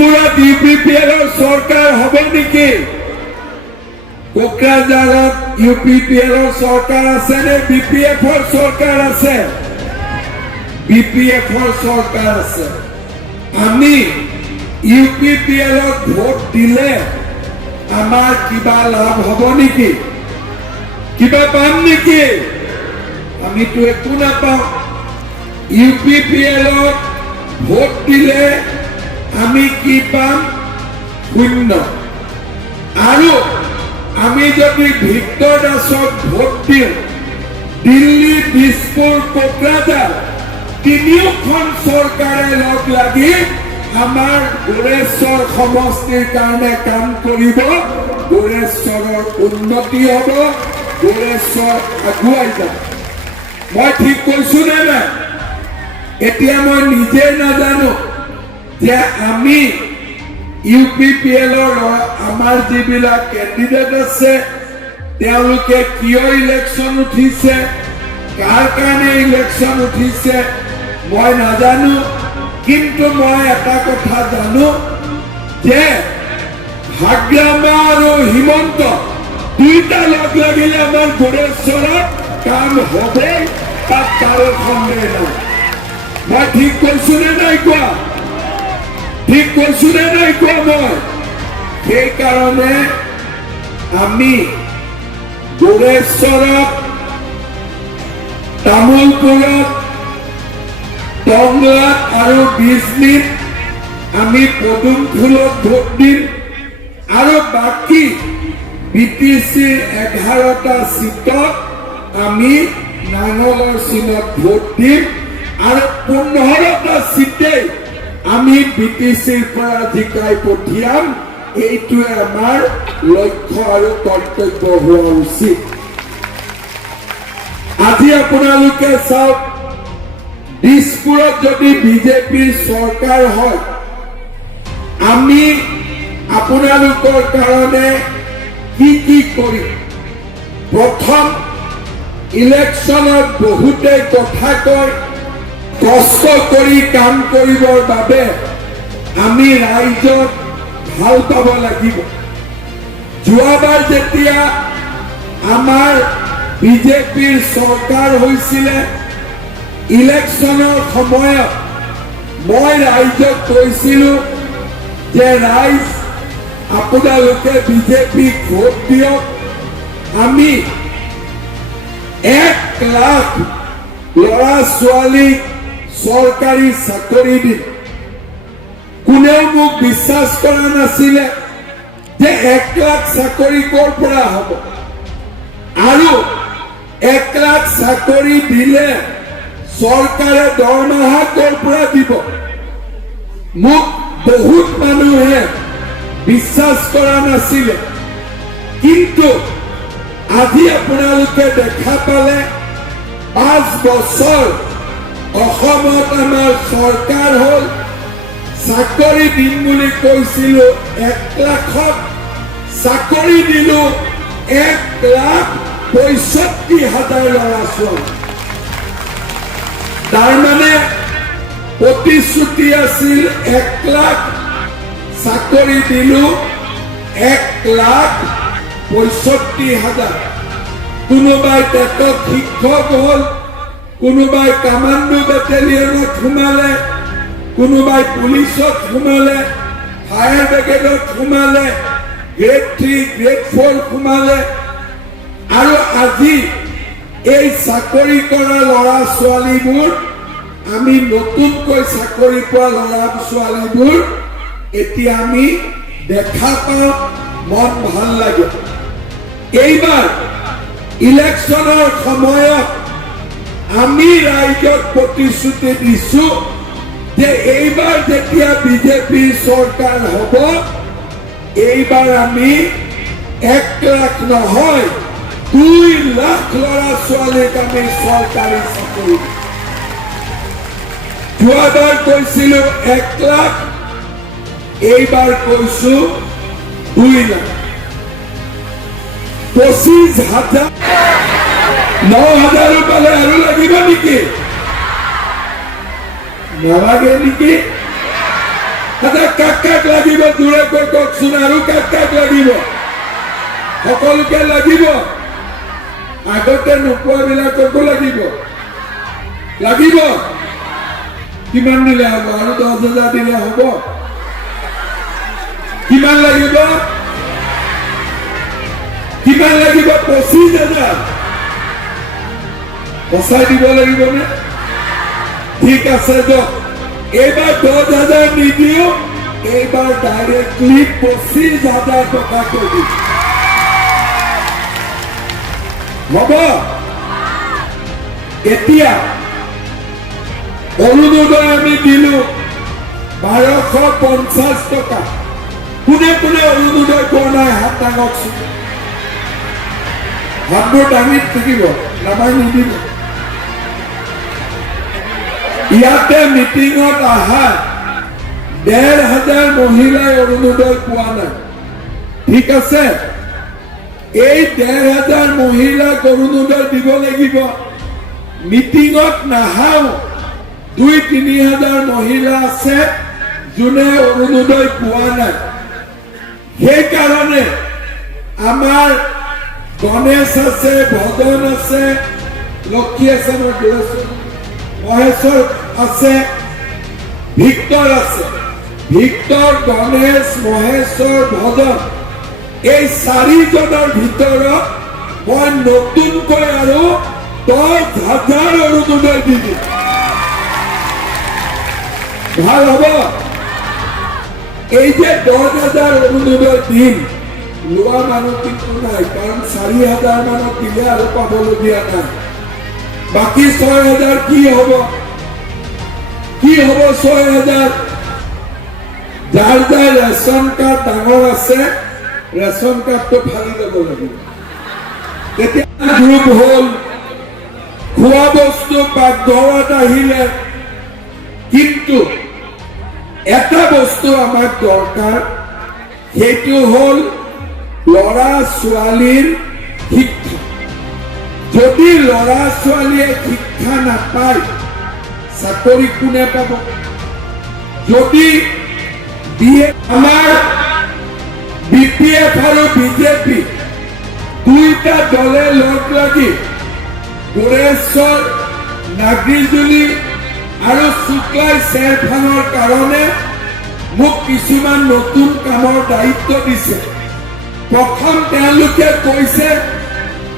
দিছপুৰত ইউপিপিএলৰ চৰকাৰ হ'ব নেকি? কোকৰাঝাৰত ইউপিপিএলৰ চৰকাৰ আছে নে বিপিএফৰ চৰকাৰ আছে? বিপিএফৰ চৰকাৰ আছে। আমি ইউপিপিএলত ভোট দিলে আমাৰ কিবা লাভ হ'ব নেকি? কিবা পাম নেকি? আমিতো একো নাপাওঁ। ইউপিপিএলত ভোট দিলে আমি কি পাম? শূন্য। আৰু আমি যদি ভিক্টৰ দাসক ভোট দিওঁ, দিল্লী, দিছপুৰ, কোকৰাঝাৰ তিনিওখন চৰকাৰে লগ লাগি আমাৰ গোৰেশ্বৰ সমষ্টিৰ কাৰণে কাম কৰিব। গোৰেশ্বৰৰ উন্নতি হ'ব, গোৰেশ্বৰ আগুৱাই যাব। মই ঠিক কৈছো নে নাই? এতিয়া মই নিজে নাজানো যে আমি ইউপিপিএলৰ আমাৰ যিবিলাক কেণ্ডিডেট আছে তেওঁলোকে কিয় ইলেকশ্যন উঠিছে, কাৰ কাৰণে ইলেকশ্যন উঠিছে মই নাজানো। কিন্তু মই এটা কথা জানো যে ভাগ্যমা আৰু হিমন্ত দুইটা লগ লাগিলে আমাৰ গোৰেশ্বৰত কাম হবে, তাত কাৰো সন্দেহ নাই। মই ঠিক কৈছো নে নাই কোৱা? ঠিক কৈছো নে নাই কোৱা? মই সেইকাৰণে আমি গোৰেশ্বৰত, তামোলপুৰত, টংলাত আৰু বিজনীত আমি পদুম ফুলত ভোট দিম। আৰু বাকী বিটিচিৰ 11টা চিটত আমি নাঙলৰ চিনত ভোট দিম। আৰু 15টা চিটেই আমি বিটিচিৰ পৰা জিকাই পঠিয়াম। এইটোৱে আমাৰ লক্ষ্য আৰু কৰ্তব্য হোৱা উচিত। আজি আপোনালোকে চাওক, দিছপুৰত যদি বিজেপিৰ চৰকাৰ হয়, আমি আপোনালোকৰ কাৰণে কি কি কৰিম? প্ৰথম, ইলেকশ্যনত বহুতে কথা কয়, কষ্ট কৰি কাম কৰিবৰ বাবে আমি ৰাইজক ভাল পাব লাগিব। যোৱাবাৰ যেতিয়া আমাৰ বিজেপিৰ চৰকাৰ হৈছিলে, ইলেকশ্যনৰ সময়ত মই ৰাইজক কৈছিলো যে ৰাইজ আপোনালোকে বিজেপিক ভোট দিয়ক, আমি 1 লাখ ল'ৰা ছোৱালীক চৰকাৰী চাকৰি দিম। কোনেও মোক বিশ্বাস কৰা নাছিলে যে 1 লাখ চাকৰি ক'ৰ পৰা হ'ব, আৰু 1 লাখ চাকৰি দিলে চৰকাৰে দৰমহা ক'ৰ পৰা দিব। মোক বহুত মানুহে বিশ্বাস কৰা নাছিলে। কিন্তু আজি আপোনালোকে দেখা পালে 5 বছৰ অসমত আমাৰ চৰকাৰ হ'ল। চাকৰি দিম বুলি কৈছিলো 1 লাখত, চাকৰি দিলো 1,65,000 ল'ৰা ছোৱালী। তাৰমানে প্ৰতিশ্ৰুতি আছিল 1 লাখ, চাকৰি দিলো 1,65,000। কোনোবাই টেটত শিক্ষক হ'ল, কোনোবাই কামাণ্ডো বেটেলিয়নত সোমালে, কোনোবাই পুলিচত সোমালে, ফায়াৰ ব্ৰিগেডত সোমালে, গ্ৰেড 3, গ্ৰেড 4 সোমালে। আৰু আজি এই চাকৰি কৰা ল'ৰা ছোৱালীবোৰ, আমি নতুনকৈ চাকৰি পোৱা ল'ৰা ছোৱালীবোৰ এতিয়া আমি দেখা পাওঁ, মন ভাল লাগে। এইবাৰ ইলেকশ্যনৰ সময়ত আমি ৰাইজক প্ৰতিশ্ৰুতি দিছো যে এইবাৰ যেতিয়া বিজেপিৰ চৰকাৰ হ'ব, এইবাৰ আমি 1 লাখ নহয় 2 লাখ ল'ৰা ছোৱালীক আমি চৰকাৰী চাকৰি দিম। যোৱাবাৰ কৈছিলো 1 লাখ, এইবাৰ কৈছো 2 লাখ। 25,000, 9,000 পালে আৰু লাগিব নেকি? নালাগে নেকি? কাক লাগিব দূৰে কৈ কওকচোন আৰু কাক লাগিব সকলোকে লাগিব আগতে নোপোৱাবিলাককো লাগিব কিমান দিলে হ'ব আৰু 10,000 দিলে হ'ব কিমান লাগিব 25,000 বচাই দিব লাগিব নে ঠিক আছে দিয়ক এইবাৰ 10,000 নিদিও এইবাৰ ডাইৰেক্টলি 25,000 টকা কৰি হ'ব এতিয়া অৰুণোদয় আমি দিলো 1250 টকা কোনে কোনে অৰুণোদয় পোৱা নাই হাত দাঙকচোন হাতবোৰ দাঙি থাকিব নামাই নিদিব ইয়াতে মিটিঙত অহা 1,500 মহিলাই অৰুণোদয় পোৱা নাই ঠিক আছে এই 1,500 মহিলাক অৰুণোদয় দিব লাগিব মিটিঙত নাহাও 2-3,000 মহিলা আছে যোনে অৰুণোদয় পোৱা নাই সেইকাৰণে আমাৰ গণেশ আছে ভজন আছে লক্ষী আছে মহেশ্বৰ আছে ভিক্টৰ আছে ভিক্টৰ গণেশ মহেশ্বৰ ভজন এই 4জনৰ ভিতৰত মই নতুনকৈ আৰু 10,000 অৰুণোদয় দি দিম ভাল হ'ব এই যে 10,000 অৰুণোদয় দিম লোৱা মানুহ কিন্তু নাই কাৰণ 4,000 মানক দিলে আৰু পাবলগীয়া নাই বাকী 6,000 কি হ'ব 6,000 যাৰ যাৰ ৰেচন কাৰ্ড ডাঙৰ আছে ৰেচন কাৰ্ডটো ফালি ল'ব লাগিব তেতিয়া গ্ৰুপ হ'ল খোৱা বস্তু পাকঘৰত আহিলে কিন্তু এটা বস্তু আমাক দৰকাৰ সেইটো হ'ল ল'ৰা ছোৱালীৰ শিক্ষা যদি ল'ৰা ছোৱালীয়ে শিক্ষা নাপায় চাকৰি কোনে পাব যদি আমাৰ BPF আৰু BJP দুইটা দলে লগ লাগি গোৰেশ্বৰ নাগৰিজুলি আৰু শুক্লাই চেৰফানৰ কাৰণে মোক কিছুমান নতুন কামৰ দায়িত্ব দিছে প্ৰথম তেওঁলোকে কৈছে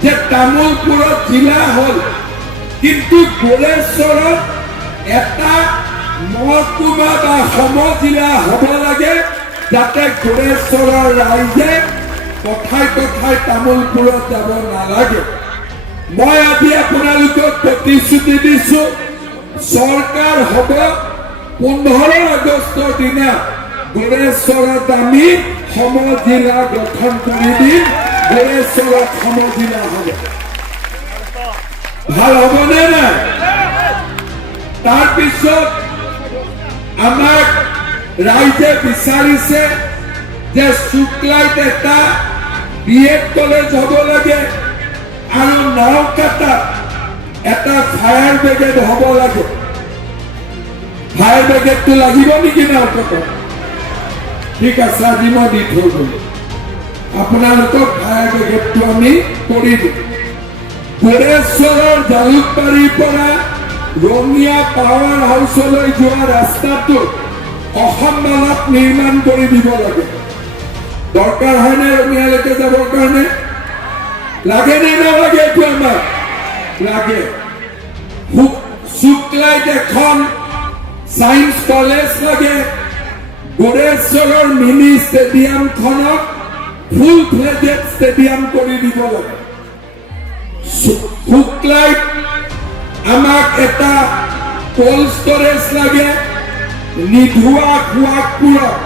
যে তামুলপুৰত জিলা হ'ল কিন্তু গোৰেশ্বৰত এটা মহকুমা বা সমজিলা হ'ব লাগে যাতে গোৰেশ্বৰৰ ৰাইজে কথাই কথাই তামুলপুৰত যাব নালাগে মই আজি আপোনালোকক প্ৰতিশ্ৰুতি দিছো চৰকাৰ হ'ব 15 আগষ্টৰ দিনা গোৰেশ্বৰত আমি সমজিলা গঠন কৰি দিম গোৰেশ্বৰত সমজিলা হ'ব ভাল হ'বনে নাই তাৰপিছত আমাক ৰাইজে বিচাৰিছে যে শুক্লাইত এটা BEd কলেজ হ'ব লাগে আৰু নাওকাটা এটা ফায়াৰ ব্ৰিগেড হ'ব লাগে ফায়াৰ ব্ৰিগেডটো লাগিব নেকি নাওকাটা ঠিক আছে আজি মই দি থৈ গ'লো আপোনালোকক ফায়াৰ ব্ৰিগেডটো আমি কৰি দিম গোৰেশ্বৰৰ জালুকবাৰীৰ পৰা ৰঙিয়া পাৱাৰ হাউচলৈ যোৱা ৰাস্তাটো অসম মালাত নিৰ্মাণ কৰি দিব লাগে দৰকাৰ হয়নে ৰঙিয়ালৈকে যাবৰ কাৰণে লাগে নে নালাগে এইটো আমাক লাগে শুক্লাইত এখন সায়েন্স কলেজ লাগে গোৰেশ্বৰৰ মিনি ষ্টেডিয়ামখনক ফুল ফ্লেজেড ষ্টেডিয়াম কৰি দিব লাগে শুক্লাইত আমাক এটা কোল্ড ষ্টৰেজ লাগে নিধুৱা খোৱাকপুৰত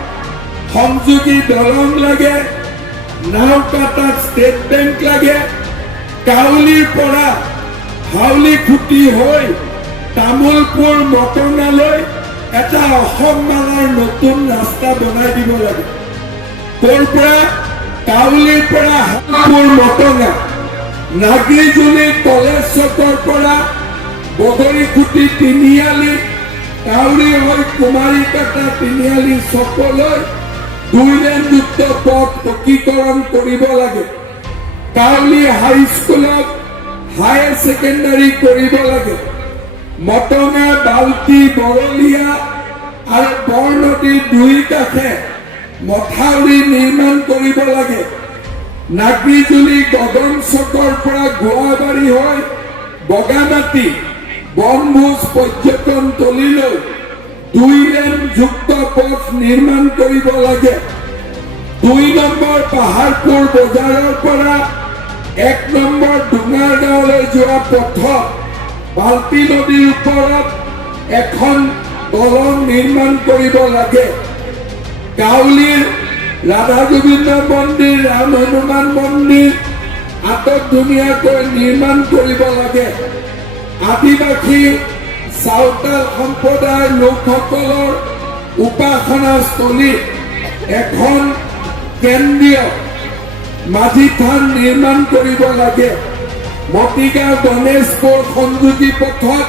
সংযোগী দলং লাগে নাওকাটাত ষ্টেট বেংক লাগে কাউলিৰ পৰা হাউলি খুটি হৈ তামুলপুৰ মটঙালৈ এটা অসম মালাৰ নতুন ৰাস্তা বনাই দিব লাগে ক'ৰ পৰা কাউলিৰ পৰা হাউলিপুৰ মটঙা নাগৰিজুলি কলেজ চকৰ পৰা বগৰীখুটি তিনিআলি কাউৰী হৈ কুমাৰীকাটা তিনিআলি চকলৈ 2 লেনযুক্ত পথ পকীকৰণ কৰিব লাগে। কাউলী হাইস্কুলক হায়াৰ ছেকেণ্ডাৰী কৰিব লাগে। মটঙা, বাল্টি, বৰলীয়া আৰু বৰনদীৰ 2 কাষে মথাউৰি নিৰ্মাণ কৰিব লাগে। নাগৰিজুলি গগন চকৰ পৰা গোৱাবাৰী হৈ বগামাটি বনভোজ পৰ্যটন তলিলৈ 2 লেন যুক্ত পথ নিৰ্মাণ কৰিব লাগে। 2 নম্বৰ পাহাৰপুৰ বজাৰৰ পৰা 1 নম্বৰ ডুঙাৰগাঁৱলৈ যোৱা পথত বাল্টি নদীৰ ওপৰত এখন দলং নিৰ্মাণ কৰিব লাগে। কাউলীৰ ৰাধা গোবিন্দ মন্দিৰ, ৰাম হনুমান মন্দিৰ আটক ধুনীয়াকৈ নিৰ্মাণ কৰিব লাগে। আদিবাসী চাওতাল সম্প্ৰদায়ৰ লোকসকলৰ উপাসনাস্থলীত এখন কেন্দ্ৰীয় মাঝি থান নিৰ্মাণ কৰিব লাগে। মতিগাঁও গণেশপুৰ সংযোগী পথত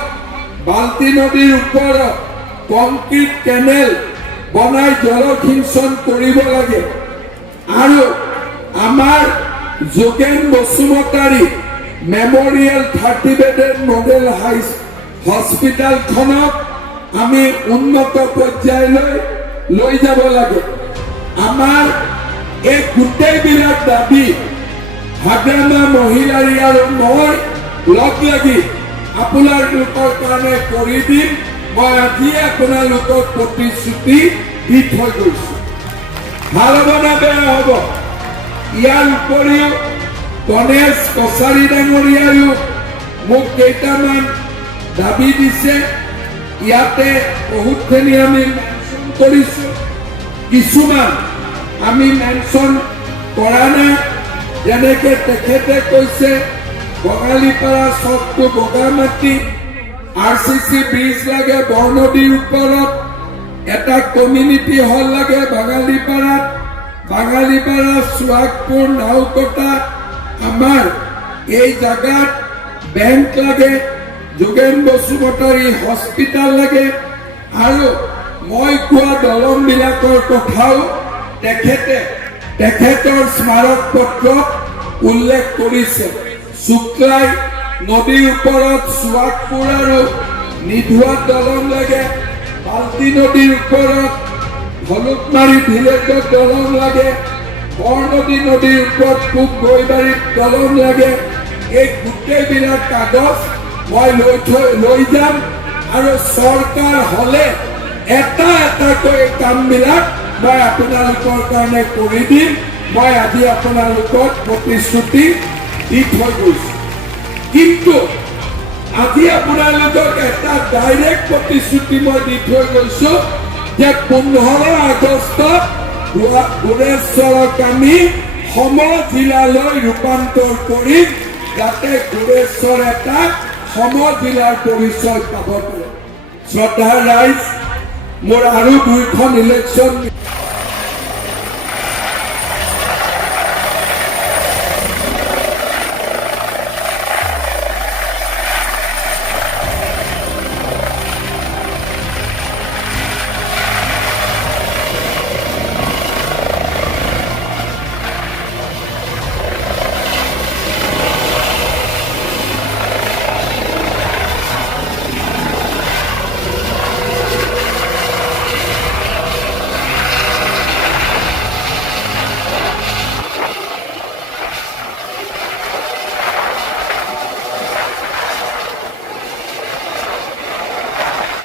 বাল্টি নদীৰ ওপৰত কংক্ৰিট কেনেল বনাই জলসিঞ্চন কৰিব লাগে। আৰু আমাৰ Jogen Basumatary memorial 30 bedded model হস্পিটেলখনক আমি উন্নত পৰ্যায়লৈ লৈ যাব লাগে। আমাৰ এই গোটেইবিলাক দাবী হাগ্ৰামা মহিলাৰী আৰু মই লগ লাগি আপোনালোকৰ কাৰণে কৰি দিম। মই আজি আপোনালোকক প্ৰতিশ্ৰুতি দি থৈ গৈছো। ভাল হ'ব না বেয়া হ'ব? ইয়াৰ উপৰিও গণেশ কছাৰী ডাঙৰীয়ায়ো মোক কেইটামান দাবী দিছে। ইয়াতে বহুতখিনি আমি মেনশ্যন কৰিছো, কিছুমান আমি মেনশ্যন কৰা নাই। যেনেকে তেখেতে কৈছে বঙালীপাৰা চকটো বগামাটি, RCC ব্ৰিজ লাগে বৰনদীৰ ওপৰত, এটা কমিউনিটি হল লাগে বাঙালীপাৰাত, বাঙালীপাৰা সুৱাগপুৰ নাওকটা আমাৰ এই জাগাত বেংক লাগে, যোগেন বসুমতাৰী হস্পিটেল লাগে। আৰু মই কোৱা দলংবিলাকৰ কথাও তেখেতৰ স্মাৰক পত্ৰত উল্লেখ কৰিছে। শুক্লাই নদীৰ ওপৰত সুৱাগপুৰ আৰু নিধুৱাত দলং লাগে। বাল্টি নদীৰ ওপৰত ভলুকমাৰী ভিলেজত দলং লাগে। বৰনদী নদীৰ ওপৰত পূব গৈবাৰীত দলং লাগে। এই গোটেইবিলাক কাগজ মই লৈ যাম আৰু চৰকাৰ হলে এটা এটাকৈ কামবিলাক মই আপোনালোকৰ কাৰণে কৰি দিম। মই আজি আপোনালোকক প্ৰতিশ্ৰুতি দি থৈ গৈছো। কিন্তু আজি আপোনালোকক এটা ডাইৰেক্ট প্ৰতিশ্ৰুতি মই দি থৈ গৈছো যে 15 আগষ্টত গোৰেশ্বৰক আমি সম জিলালৈ ৰূপান্তৰ কৰিম, যাতে গোৰেশ্বৰ এটা সম জিলাৰ পৰিচয় পাব পাৰে। শ্ৰদ্ধাৰ ৰাইজ, মোৰ আৰু 2খন ইলেকশ্যন